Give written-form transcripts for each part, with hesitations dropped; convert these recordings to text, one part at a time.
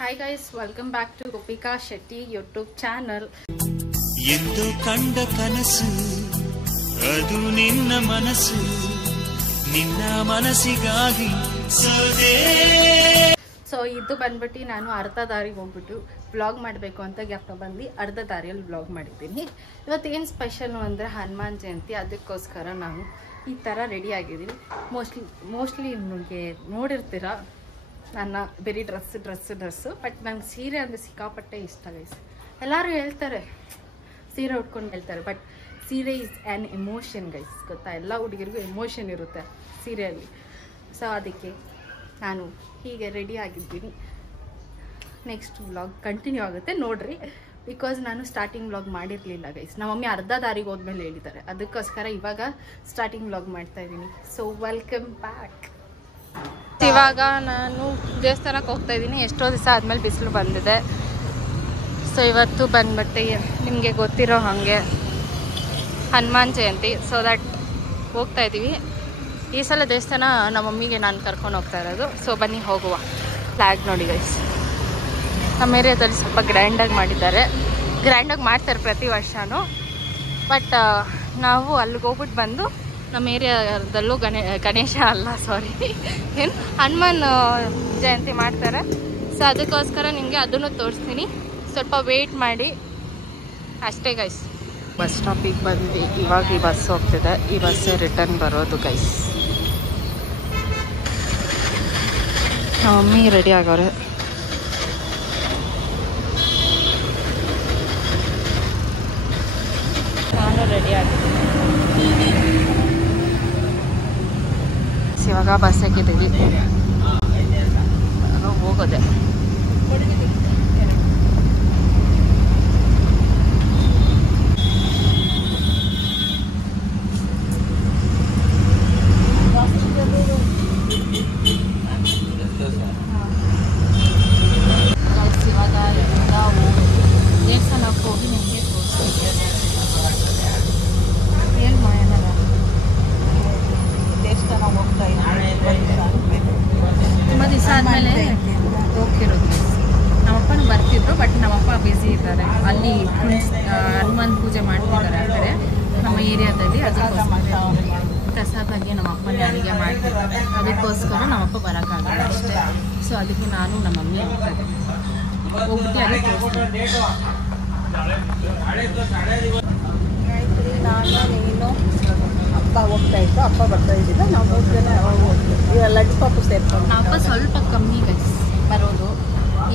Hi guys, welcome back to Gopika Shetty YouTube channel. ಎಂದು ಕಂಡ ಕನಸು ಅದು ನಿನ್ನ ಮನಸ್ಸು ನಿನ್ನ ಮನಸ್ಸಿಗಾಗಿ ಸೋದೆ. ಸೊ ಇದು ಬಂದ್ಬಿಟ್ಟು ನಾನು ಅರ್ಧ ದಾರಿಗೆ ಹೋಗ್ಬಿಟ್ಟು ವ್ಲಾಗ್ ಮಾಡಬೇಕು ಅಂತ ಗ್ಯಾಪ್ನ ಬಂದು ಅರ್ಧ ದಾರಿಯಲ್ಲಿ ವ್ಲಾಗ್ ಮಾಡಿದ್ದೀನಿ. ಇವತ್ತು ಏನು ಸ್ಪೆಷಲು ಅಂದರೆ ಹನುಮಾನ್ ಜಯಂತಿ, ಅದಕ್ಕೋಸ್ಕರ ನಾನು ಈ ಥರ ರೆಡಿ ಆಗಿದ್ದೀನಿ. ಮೋಸ್ಟ್ಲಿ ನಿಮಗೆ ನೋಡಿರ್ತೀರ ನನ್ನ ಬರೀ ಡ್ರೆಸ್ಸು ಬಟ್ ನಂಗೆ ಸೀರೆ ಅಂದರೆ ಸಿಕ್ಕಾಪಟ್ಟೆ ಇಷ್ಟ ಗೈಸ್. ಎಲ್ಲರೂ ಹೇಳ್ತಾರೆ ಸೀರೆ ಉಟ್ಕೊಂಡು ಹೇಳ್ತಾರೆ, ಬಟ್ ಸೀರೆ ಈಸ್ ಆ್ಯನ್ ಎಮೋಷನ್ ಗೈಸ್, ಗೊತ್ತಾ? ಎಲ್ಲ ಹುಡುಗಿರಿಗೂ ಎಮೋಷನ್ ಇರುತ್ತೆ ಸೀರೆಯಲ್ಲಿ. ಸೊ ಅದಕ್ಕೆ ನಾನು ಹೀಗೆ ರೆಡಿ ಆಗಿದ್ದೀನಿ. ನೆಕ್ಸ್ಟ್ ವ್ಲಾಗ್ ಕಂಟಿನ್ಯೂ ಆಗುತ್ತೆ ನೋಡ್ರಿ, ಬಿಕಾಸ್ ನಾನು ಸ್ಟಾರ್ಟಿಂಗ್ ವ್ಲಾಗ್ ಮಾಡಿರಲಿಲ್ಲ ಗೈಸ್. ನಮ್ಮ ಮಮ್ಮಿ ಅರ್ಧ ದಾರಿಗೆ ಹೋದ್ಮೇಲೆ ಹೇಳಿದ್ದಾರೆ, ಅದಕ್ಕೋಸ್ಕರ ಇವಾಗ ಸ್ಟಾರ್ಟಿಂಗ್ ವ್ಲಾಗ್ ಮಾಡ್ತಾ ಇದ್ದೀನಿ. So welcome back. ಇವಾಗ ನಾನು ದೇವಸ್ಥಾನಕ್ಕೆ ಹೋಗ್ತಾ ಇದ್ದೀನಿ. ಎಷ್ಟೋ ದಿವಸ ಆದಮೇಲೆ ಬಿಸಿಲು ಬಂದಿದೆ. ಸೊ ಇವತ್ತು ಬಂದ್ಬಿಟ್ಟು ನಿಮಗೆ ಗೊತ್ತಿರೋ ಹಾಗೆ ಹನುಮಾನ್ ಜಯಂತಿ, ಸೊ ದಟ್ ಹೋಗ್ತಾ ಇದ್ದೀವಿ. ಈ ಸಲ ದೇವಸ್ಥಾನ ನಮ್ಮ ಮಮ್ಮಿಗೆ ನಾನು ಕರ್ಕೊಂಡು ಹೋಗ್ತಾ ಇರೋದು. ಸೊ ಬನ್ನಿ ಹೋಗುವ. ಫ್ಲ್ಯಾಗ್ ನೋಡಿ ಗೈಸ್, ನಮ್ಮ ಏರಿಯಾದಲ್ಲಿ ಸ್ವಲ್ಪ ಗ್ರ್ಯಾಂಡಾಗಿ ಮಾಡಿದ್ದಾರೆ. ಗ್ರ್ಯಾಂಡಾಗಿ ಮಾಡ್ತಾರೆ ಪ್ರತಿ ವರ್ಷವೂ, ಬಟ್ ನಾವು ಅಲ್ಲಿಗೆ ಹೋಗ್ಬಿಟ್ಟು ಬಂದು ನಮ್ಮ ಏರಿಯಾದಲ್ಲೂ ಗಣೇಶ ಅಲ್ಲ ಸಾರಿ ಏನು ಹನುಮಾನ್ ಜಯಂತಿ ಮಾಡ್ತಾರೆ. ಸೊ ಅದಕ್ಕೋಸ್ಕರ ನಿಮಗೆ ಅದನ್ನು ತೋರಿಸ್ತೀನಿ, ಸ್ವಲ್ಪ ವೇಟ್ ಮಾಡಿ ಅಷ್ಟೇ ಗೈಸ್. ಬಸ್ ಸ್ಟಾಪಿಗೆ ಬಂದ್ವಿ. ಇವಾಗ ಈ ಬಸ್ ಹೋಗ್ತಿದೆ, ಈ ಬಸ್ಸೇ ರಿಟರ್ನ್ ಬರೋದು ಗೈಸ್. ನಮ್ಮ ಮಮ್ಮಿ ರೆಡಿ ಆಗವ್ರೆ. ನಾನು ರೆಡಿ ಆಗಿದ್ದೀನಿ. ಇವಾಗ ಬಸ್ ಹಾಕಿದ್ದೀವಿ, ಹೋಗೋದೆ. ಇವಾಗ ಇಲ್ಲಿಂದ ದೇವಸ್ಥಾನಕ್ಕೆ ಹೋಗಿ ನಿಮಗೆ ತೋರಿಸ್ತೀನಿ. ಏನು ಮಾಯನಲ್ಲ ದೇವಸ್ಥಾನ ಹೋಗ್ತಾ ಇದ್ದೀನಿ. ತುಂಬ ದಿವಸ ಆದಮೇಲೆ ಹೋಗ್ತಿರೋದು. ನಮ್ಮಪ್ಪನೂ ಬರ್ತಿದ್ರು, ಬಟ್ ನಮ್ಮಪ್ಪ ಬ್ಯುಸಿ ಇದ್ದಾರೆ. ಅಲ್ಲಿ ಹನುಮಾನ್ ಪೂಜೆ ಮಾಡ್ತಿದ್ದಾರೆ ಆ ಕಡೆ ನಮ್ಮ ಏರಿಯಾದಲ್ಲಿ. ಅದಕ್ಕೋಸ್ಕರ ಪ್ರಸಾದಾಗಿ ನಮ್ಮ ಅಪ್ಪನೇ ಅಡುಗೆ ಮಾಡ್ತಿದ್ದಾರೆ, ಅದಕ್ಕೋಸ್ಕರ ನಮ್ಮಪ್ಪ ಬರೋಕ್ಕಾಗಲ್ಲ ಅಷ್ಟೇ. ಸೊ ಅದಕ್ಕೆ ನಾನು ನಮ್ಮ ಮಮ್ಮಿ ಹೋಗ್ತಾ ಇದ್ದೀನಿ. ಹೋಗ್ಬಿಟ್ಟು ಅಲ್ಲಿ ತೋರಿಸ್ತೀನಿ. ನಾನು ನೀನು ಅಪ್ಪ ಹೋಗ್ತಾ ಇತ್ತು, ಅಪ್ಪ ಬರ್ತಾ ಇದ್ದಿಲ್ಲ. ನಾವು 3 ಜನ ಯಾವಾಗ ಹೋಗ್ತೀವಿ. ಇವಾಗ ಲಡ್ಡು ಪಾಪು ಸೇರ್ಕೊಂಡು ನಮ್ಮಪ್ಪ ಸ್ವಲ್ಪ ಕಮ್ಮಿ ಗೈಸ್ ಬರೋದು.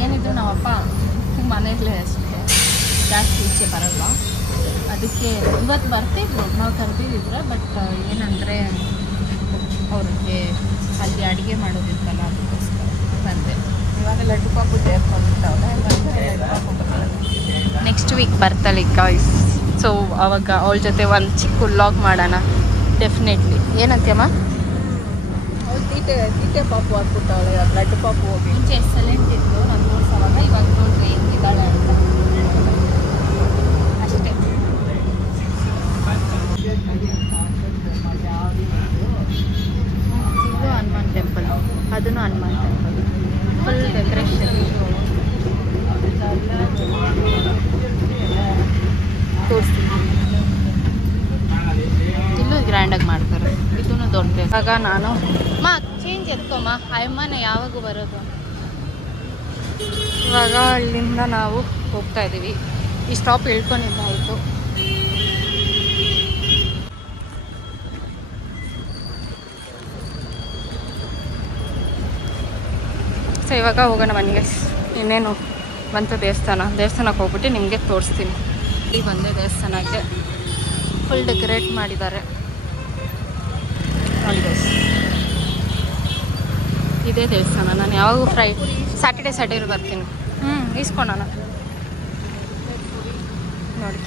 ಏನಿದ್ರು ನಮ್ಮಪ್ಪ ಮನೆಯಲ್ಲೇ ಅಷ್ಟೇ, ಜಾಸ್ತಿ ಈಚೆ ಬರಲ್ಲ. ಅದಕ್ಕೆ ಇವತ್ತು ಬರ್ತಿದ್ರು, ನಾವು ಕರೆದಿದ್ದಿದ್ರೆ, ಬಟ್ ಏನಂದರೆ ಅವ್ರಿಗೆ ಅಲ್ಲಿ ಅಡುಗೆ ಮಾಡೋದಿತ್ತಲ್ಲ, ಅದಕ್ಕೋಸ್ಕರ ಬಂದೆ. ಇವಾಗ ಲಡ್ಡು ಪಾಪು ಸೇರ್ಕೊಂಡ್ಬಿಟ್ಟವ್ರೆ. ಲಡ್ಡು ಪಾಪು ಬರ್ತಾರೆ ನೆಕ್ಸ್ಟ್ ವೀಕ್ ಬರ್ತಾಳೆ ಗಾಯ್ಸ್. ಸೊ ಅವಾಗ ಅವಳ ಜೊತೆ ಒಂದು ಚಿಕ್ಕ ವ್ಲಾಗ್ ಮಾಡೋಣ ಡೆಫಿನೆಟ್ಲಿ. ಏನಂತೀಯಮ್ಮ? ಅವ್ರು ತೀಟೆ ಪಾಪು ಹಾಕ್ಬಿಟ್ಟವಳೆ. ಇವಾಗ ಲಡ್ಡು ಪಾಪು ಹೋಗಿ ಮುಂಚೆ ಎಕ್ಸಲೆಂಟ್ ಇತ್ತು ನಾನು ತೋರಿಸೋವಾಗ. ಇವಾಗ ನೋಡ್ರಿ ಹೆಂಗಿದ್ದಾಳೆ ಅಂತ ಅಷ್ಟೇ. ಇದು ಹನುಮಾನ್ ಟೆಂಪಲ್, ಅದನ್ನು ಹನುಮಾನ್ ಟೆಂಪಲ್. ಫುಲ್ ಡೆಕೋರೇಷನ್ ತೋರಿಸ್ತೀನಿ. ಇಲ್ಲೂ ಗ್ರ್ಯಾಂಡಾಗಿ ಮಾಡ್ತಾರೆ, ಇದೂ ದೊಡ್ಡ. ಇವಾಗ ನಾನು ಚೇಂಜ್ ಎತ್ಕೊಮ್ಮ, ಅಮ್ಮನ ಯಾವಾಗೂ ಬರೋದು. ಇವಾಗ ಇಲ್ಲಿಂದ ನಾವು ಹೋಗ್ತಾ ಇದ್ದೀವಿ. ಈ ಸ್ಟಾಪ್ ಇಳ್ಕೊಂಡಿದ್ದಾಯಿತು. ಸೊ ಇವಾಗ ಹೋಗೋಣ ಮನೆಗೆ. ಇನ್ನೇನು ಬಂತು ದೇವಸ್ಥಾನಕ್ಕೆ ಹೋಗ್ಬಿಟ್ಟು ನಿಮಗೆ ತೋರಿಸ್ತೀನಿ. ಇಲ್ಲಿ ಬಂದೆ ದೇವಸ್ಥಾನಕ್ಕೆ, ಫುಲ್ ಡೆಕೋರೇಟ್ ಮಾಡಿದ್ದಾರೆ ನೋಡಿ ಗೈಸ್. ಇದೇ ದೇವಸ್ಥಾನ. ನಾನು ಯಾವಾಗೂ ಸ್ಯಾಟರ್ಡೇ ಬರ್ತೀನಿ. ಇಸ್ಕೊಳೋಣ ನೋಡಿ.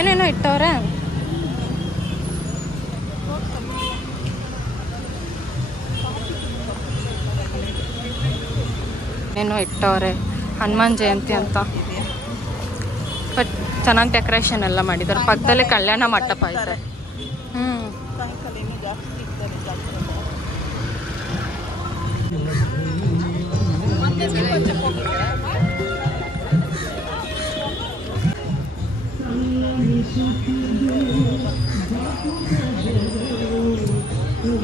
ಏನೇನೋ ಇಟ್ಟವ್ರೆ. ಏನೋ ಇಟ್ಟವ್ರೆ ಹನುಮಾನ್ ಜಯಂತಿ ಅಂತ, ಬಟ್ ಚೆನ್ನಾಗಿ ಡೆಕೋರೇಷನ್ ಎಲ್ಲ ಮಾಡಿದ್ದಾರೆ. ಪಕ್ಕದಲ್ಲೇ ಕಲ್ಯಾಣ ಮಂಟಪ ಐತೆ.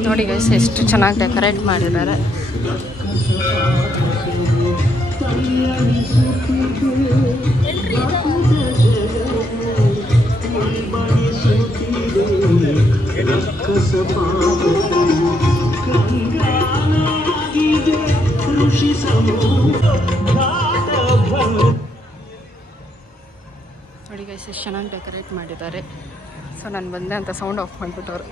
ನೋಡಿ ಗೈಸ್ ಎಷ್ಟು ಚೆನ್ನಾಗಿ ಡೆಕೋರೇಟ್ ಮಾಡಿದ್ದಾರೆ. ನೋಡಿ ಗೈಸ್ ಎಷ್ಟು ಚೆನ್ನಾಗಿ ಡೆಕೋರೇಟ್ ಮಾಡಿದ್ದಾರೆ. ಸೊ ನಾನು ಬಂದೆ ಅಂತ ಸೌಂಡ್ ಆಫ್ ಮಾಡಿಬಿಟ್ಟವ್ರು.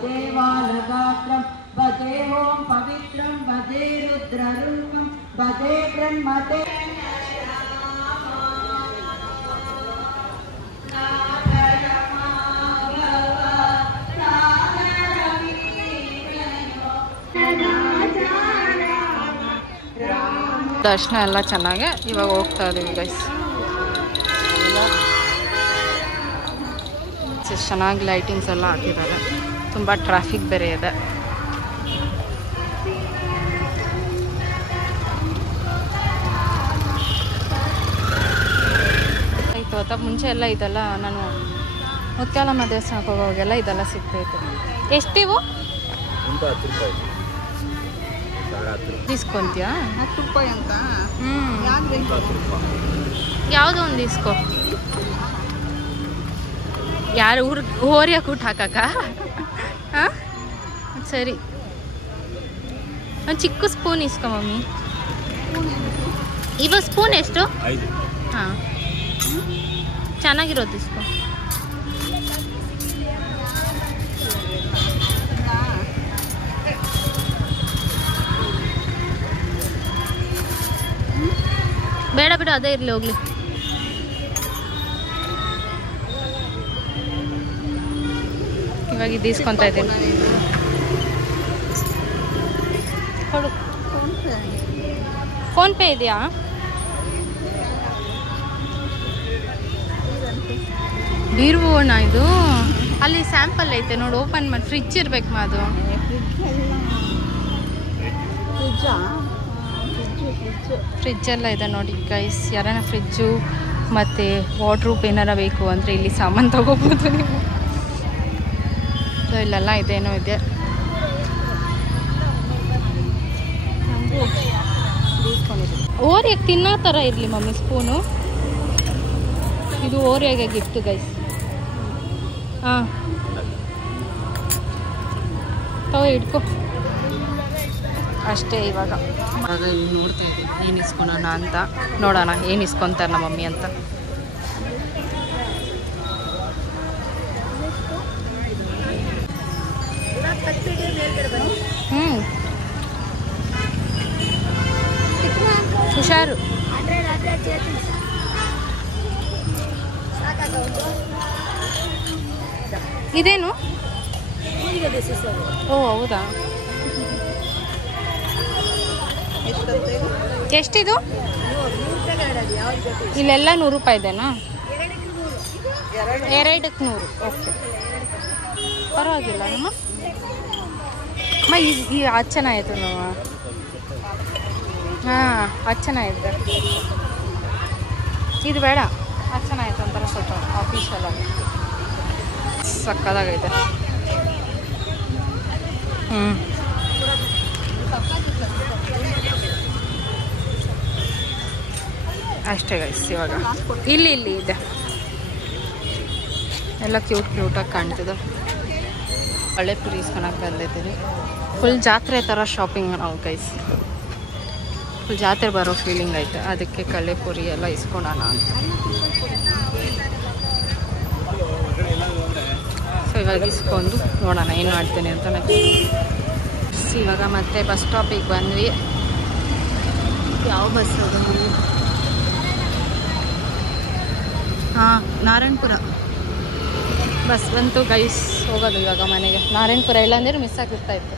देवालगात्रं भजे ओं पवित्रं भजे रुद्ररूपं भजे ब्रह्मते ದರ್ಶನ ಎಲ್ಲ ಚೆನ್ನಾಗೆ ಇವಾಗ ಹೋಗ್ತಾ ಇದೀವಿ ಗೈಸ್. ಚೆನ್ನಾಗಿ ಲೈಟಿಂಗ್ಸ್ ಎಲ್ಲ ಹಾಕಿದ್ದಾರೆ. ತುಂಬ ಟ್ರಾಫಿಕ್ ಬೇರೆ ಇದೆ. ಆಯಿತು ಅಥವಾ ಮುಂಚೆ ಎಲ್ಲ ಇದೆಲ್ಲ ನಾನು ಮುತ್ಯಾಲಮ್ಮ ದೇವಸ್ಥಾನಕ್ಕೆ ಹೋಗೋವಾಗೆಲ್ಲ ಇದೆಲ್ಲ ಸಿಗ್ತಾಯಿತ್ತು. ಎಷ್ಟಿವು? ಇಸ್ಕೊಂತೀಯಾ? 10 ರೂಪಾಯಿ ಅಂತ. ಯಾವುದೋ ಒಂದು ಇಸ್ಕೊ. ಯಾರು ಹೋರಿಯ ಕೂಟ ಹಾಕಕ್ಕ? ಹಾಂ ಸರಿ, ಒಂದು ಚಿಕ್ಕ ಸ್ಪೂನ್ ಇಸ್ಕೊ ಮಮ್ಮಿ. ಇವಾಗ ಸ್ಪೂನ್ ಎಷ್ಟು? ಹಾಂ ಚೆನ್ನಾಗಿರೋದು ಇಸ್ಕೊ. ಬೇಡ ಬೇಡ ಅದೇ ಇರಲಿ ಹೋಗ್ಲಿ. ಇವಾಗ ಇದು ಇಸ್ಕೊತಾ ಇದ್ದೀನಿ. ಕೊಡು. ಫೋನ್ಪೇ ಇದೆಯಾ? ಬೀರುವೋಣ ಇದು. ಅಲ್ಲಿ ಸ್ಯಾಂಪಲ್ ಐತೆ ನೋಡು, ಓಪನ್ ಮಾಡಿ. ಫ್ರಿಜ್ ಇರ್ಬೇಕು ಮಾ ಅದು. ಫ್ರಿಜ್ ಎಲ್ಲ ಇದೆ ನೋಡಿ ಗೈಸ್. ಯಾರನ್ನ ಫ್ರಿಜ್ಜು ಮತ್ತು ವಾರ್ಡ್ರೂಪ್ ಏನಾರ ಬೇಕು ಅಂದರೆ ಇಲ್ಲಿ ಸಾಮಾನು ತೊಗೋಬೋದು ನೀವು. ಸೊ ಇಲ್ಲೆಲ್ಲ ಇದೇನೋ ಇದೆ. ಓರಿಯಾಗೆ ತಿನ್ನೋ ಥರ ಇರಲಿ ಮಮ್ಮಿ ಸ್ಪೂನು. ಇದು ಓರಿಯಾಗೆ ಗಿಫ್ಟ್ ಗೈಸ್. ಹಾಂ ತಗೋ ಇಟ್ಕೋ ಅಷ್ಟೇ. ಇವಾಗ ನೋಡ್ತಾ ಇದ್ದೀನಿ ಏನು ಇಸ್ಕೊಳೋಣ ಅಂತ. ನೋಡೋಣ ಏನು ಇಸ್ಕೊತಾರೆ ನಮ್ಮ ಮಮ್ಮಿ ಅಂತ. ಹುಷಾರು. ಇದೇನು? ಓ ಹೌದಾ. ಎಷ್ಟಿದು? ಇಲ್ಲೆಲ್ಲ 100 ರೂಪಾಯಿ ಇದೆನಾ? ಎರಡಕ್ಕೆ 100. ಓಕೆ, ಪರವಾಗಿಲ್ಲ ನಮ್ಮ ಈ ಅದು ಚೆನ್ನಾಗಿತ್ತು ನಾವು. ಹಾಂ, ಅದು ಚೆನ್ನಾಗಿದೆ. ಇದು ಬೇಡ, ಅದು ಚೆನ್ನಾಗಿತ್ತು ಒಂಥರ ಸ್ವಲ್ಪ ಆಫೀಷಿಯಲ್ ಆಗಿ ಸಕ್ಕದಾಗೈತೆ. ಅಷ್ಟೇ ಗೈಸ್. ಇವಾಗ ಇಲ್ಲಿ ಇದೆ ಎಲ್ಲ ಕ್ಯೂಟಾಗಿ ಕಾಣ್ತಿದೆ. ಒಳ್ಳೆ ಪುರಿ ಇಸ್ಕೊಳಕ್ಕೆ ಬಂದಿದ್ದೀನಿ. ಫುಲ್ ಜಾತ್ರೆ ಥರ ಶಾಪಿಂಗ್ ನಾವು ಗೈಸ್. ಫುಲ್ ಜಾತ್ರೆ ಬರೋ ಫೀಲಿಂಗ್ ಐತೆ. ಅದಕ್ಕೆ ಕಳ್ಳೆ ಪುರಿ ಎಲ್ಲ ಇಸ್ಕೊಳೋಣ ಅಂತ. ಸೊ ಇವಾಗ ಇಸ್ಕೊಂಡು ನೋಡೋಣ ಏನು ಮಾಡ್ತೀನಿ ಅಂತ. ಇವಾಗ ಮತ್ತೆ ಬಸ್ ಸ್ಟಾಪಿಗೆ ಬಂದ್ವಿ. ಯಾವ ಬಸ್ ಅದು? ಹಾಂ, ನಾರಾಯಣಪುರ ಬಸ್ ಬಂತು ಗೈಸ್. ಹೋಗೋದು ಇವಾಗ ಮನೆಗೆ. ನಾರಾಯಣಪುರ ಇಲ್ಲಾಂದ್ರೆ ಮಿಸ್ ಆಗಿರ್ತಾಯಿತ್ತು.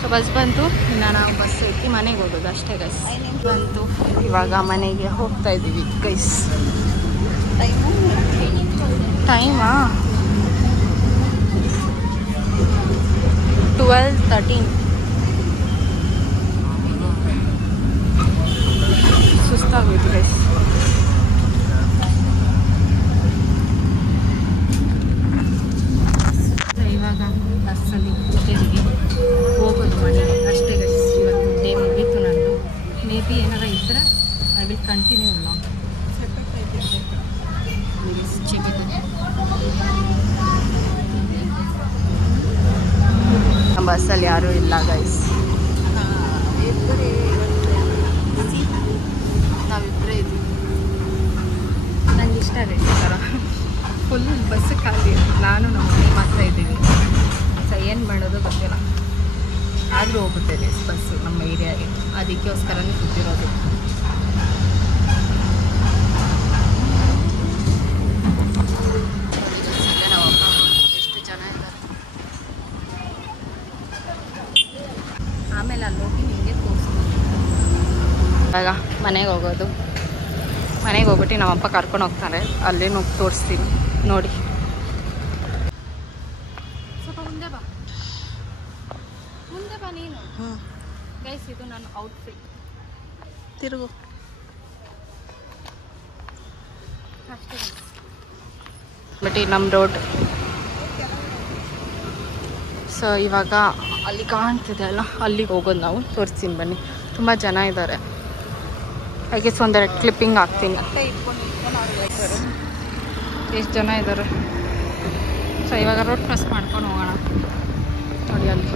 ಸೊ ಬಸ್ ಬಂತು, ಇನ್ನು ನಾವು ಬಸ್ ಎತ್ತಿ ಮನೆಗೆ ಹೋಗೋದು ಅಷ್ಟೇ ಗೈಸ್. ಬಂತು, ಇವಾಗ ಮನೆಗೆ ಹೋಗ್ತಾ ಇದ್ದೀವಿ ಗೈಸ್. ಟೈಮಾ 12:13. ಸುಸ್ತಾಗೋಯ್ತು ಗೈಸ್. ಇವಾಗ ಬಸ್ಸಲ್ಲಿ ಕೂತಿದ್ದೀವಿ, ಹೋಗೋದು ಮನೆಗೆ ಅಷ್ಟೇ ಗೈಸ್. ಇವತ್ತು ಡೇ ಮುಗೀತು ನಂದು. ಮೇ ಬಿ ಏನಾರ ಇದ್ದರೆ ಐ ವಿಲ್ ಕಂಟಿನ್ಯೂ ಅಲ್ಲ. ಬಸ್ಸಲ್ಲಿ ಯಾರೂ ಇಲ್ಲ ಗೈಸ್. ನಾವಿಬ್ಬರೇ ಇದ್ದೀವಿ. ನಂಗೆ ಇಷ್ಟ ಆಗೈತೆ ಈ ಥರ ಫುಲ್ ಬಸ್ ಖಾಲಿ. ನಾನು ನಮ್ಮ ಮನೆ ಮಾತ್ರ ಇದ್ದೀವಿ. ಸೊ ಏನು ಮಾಡೋದು ಗೊತ್ತಿಲ್ಲ, ಆದರೂ ಹೋಗುತ್ತೆ ಗೈಸ್ ಬಸ್ಸು ನಮ್ಮ ಏರಿಯಾಗೆ. ಅದಕ್ಕೋಸ್ಕರನೇ ಕೂತಿರೋದು. ಎಷ್ಟು ಜನ ಇದ್ದಾರೆ. ಆಮೇಲೆ ಅಲ್ಲಿ ಹೋಗಿ ನಿಮಗೆ ತೋರಿಸ್ತೀನಿ. ಇವಾಗ ಮನೆಗೆ ಹೋಗೋದು. ಮನೆಗೆ ಹೋಗ್ಬಿಟ್ಟು ನಮ್ಮಪ್ಪ ಕರ್ಕೊಂಡು ಹೋಗ್ತಾರೆ. ಅಲ್ಲೇನು ಹೋಗಿ ತೋರಿಸ್ತೀನಿ ನೋಡಿ. ಸ್ವಲ್ಪ ಮುಂದೆ ಬಾ ನೀನು. ಗೈಸ್, ಇದು ನನ್ನ ಔಟ್ಫಿಟ್. ತಿರುಗು ಅಷ್ಟೇ. ಬಟ್ ಈ ನಮ್ಮ ರೋಡ್. ಸೊ ಇವಾಗ ಅಲ್ಲಿ ಕಾಣ್ತಿದೆ ಅಲ್ಲ, ಅಲ್ಲಿಗೆ ಹೋಗೋದು ನಾವು. ತೋರಿಸ್ತೀನಿ ಬನ್ನಿ. ತುಂಬ ಜನ ಇದ್ದಾರೆ. ಹಾಗೆ ಒಂದೆರಡು ಕ್ಲಿಪ್ಪಿಂಗ್ ಹಾಕ್ತೀನಿ. ಎಷ್ಟು ಜನ ಇದ್ದಾರೆ. ಸೊ ಇವಾಗ ರೋಡ್ ಕ್ರಾಸ್ ಮಾಡ್ಕೊಂಡು ಹೋಗೋಣ. ನೋಡಿ ಅಲ್ಲಿ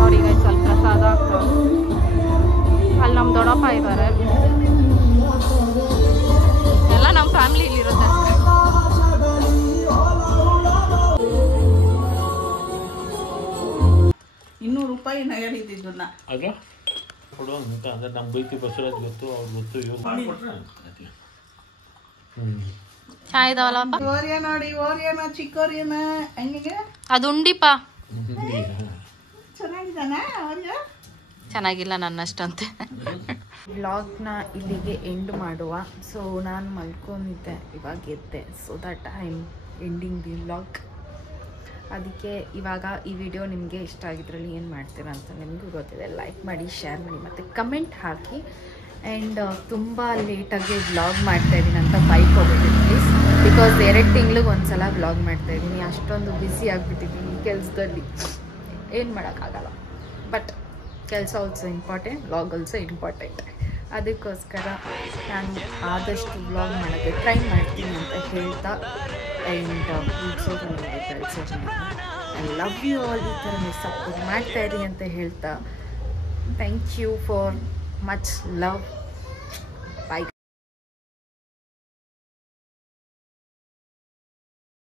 ನೋಡಿ ಗೈಸ್, ಅಲ್ಲಿ ಪ್ರಸಾದ ಅಲ್ಲಿ ನಮ್ಮ ದೊಡ್ಡಪ್ಪ ಇದ್ದಾರೆ. ಎಲ್ಲ ನಮ್ಮ ಫ್ಯಾಮಿಲಿ ಇಲ್ಲಿರುತ್ತೆ. ₹200 ನಗರಿದ್ದನ್ನ ಅದು ಕೊಡುವಂತ ಅಂದ್ರೆ ನಮ್ಮ ಬೈತಿ ಬಸವರಾಜ್ ಗೊತ್ತು, ಅವ್ರು ಗೊತ್ತು, ಇವ್ರು ಚೆನ್ನಾಗಿದಾವಲ್ಲಪ್ಪ. ಓರಿಯ ನೋಡಿ, ಓರಿಯನ ಚಿಕ್ಕೋರಿಯನ ಹಂಗೆ ಅದು ಉಂಡಿಪ್ಪ. ಚೆನ್ನಾಗಿದ್ದಾನ ಓರಿಯ? ಚೆನ್ನಾಗಿಲ್ಲ ನನ್ನಷ್ಟಂತೆ. ವ್ಲಾಗ್ನ ಇಲ್ಲಿಗೆ ಎಂಡ್ ಮಾಡುವ. ಸೊ ನಾನು ಮಲ್ಕೊಂಡಿದ್ದೆ, ಇವಾಗ ಎದ್ದೆ. So that I am ending the vlog. ಅದಕ್ಕೆ ಇವಾಗ ಈ ವಿಡಿಯೋ ನಿಮಗೆ ಇಷ್ಟ ಆಗಿದ್ರಲ್ಲಿ ಏನು ಮಾಡ್ತೀರಾ ಅಂತ ನಿಮಗೂ ಗೊತ್ತಿದೆ. ಲೈಕ್ ಮಾಡಿ, ಶೇರ್ ಮಾಡಿ ಮತ್ತು ಕಮೆಂಟ್ ಹಾಕಿ. ಆ್ಯಂಡ್ ತುಂಬ ಲೇಟಾಗಿ ವ್ಲಾಗ್ ಮಾಡ್ತಾಯಿದ್ದೀನಿ ಅಂತ ಬೈಕ್ ಹೋಗ್ಬಿಟ್ಟಿದ್ದೀನಿ ಪ್ಲೀಸ್. ಬಿಕಾಸ್ 2 ತಿಂಗ್ಳಿಗೆ ಒಂದು ಸಲ ವ್ಲಾಗ್ ಮಾಡ್ತಾಯಿದ್ದೀನಿ. ಅಷ್ಟೊಂದು ಬ್ಯುಸಿ ಆಗಿಬಿಟ್ಟಿದ್ದೀನಿ ಕೆಲಸದಲ್ಲಿ. ಏನು ಮಾಡೋಕ್ಕಾಗಲ್ಲ. ಬಟ್ ಕೆಲಸ also important, vlog also important. ಅದಕ್ಕೋಸ್ಕರ ನಾನು ಆದಷ್ಟು ವ್ಲಾಗ್ ಮಾಡೋಕ್ಕೆ ಟ್ರೈ ಮಾಡ್ತೀನಿ ಅಂತ ಹೇಳ್ತಾ ಆ್ಯಂಡ್ ಉಳಿಸೋದು ನಿಮಗೆ ಕೆಲಸ. I love you all. ಈ ಥರ ನೀವು ಸಪೋರ್ಟ್ ಮಾಡ್ತಾಯಿರಿ ಅಂತ ಹೇಳ್ತಾ thank you for much love.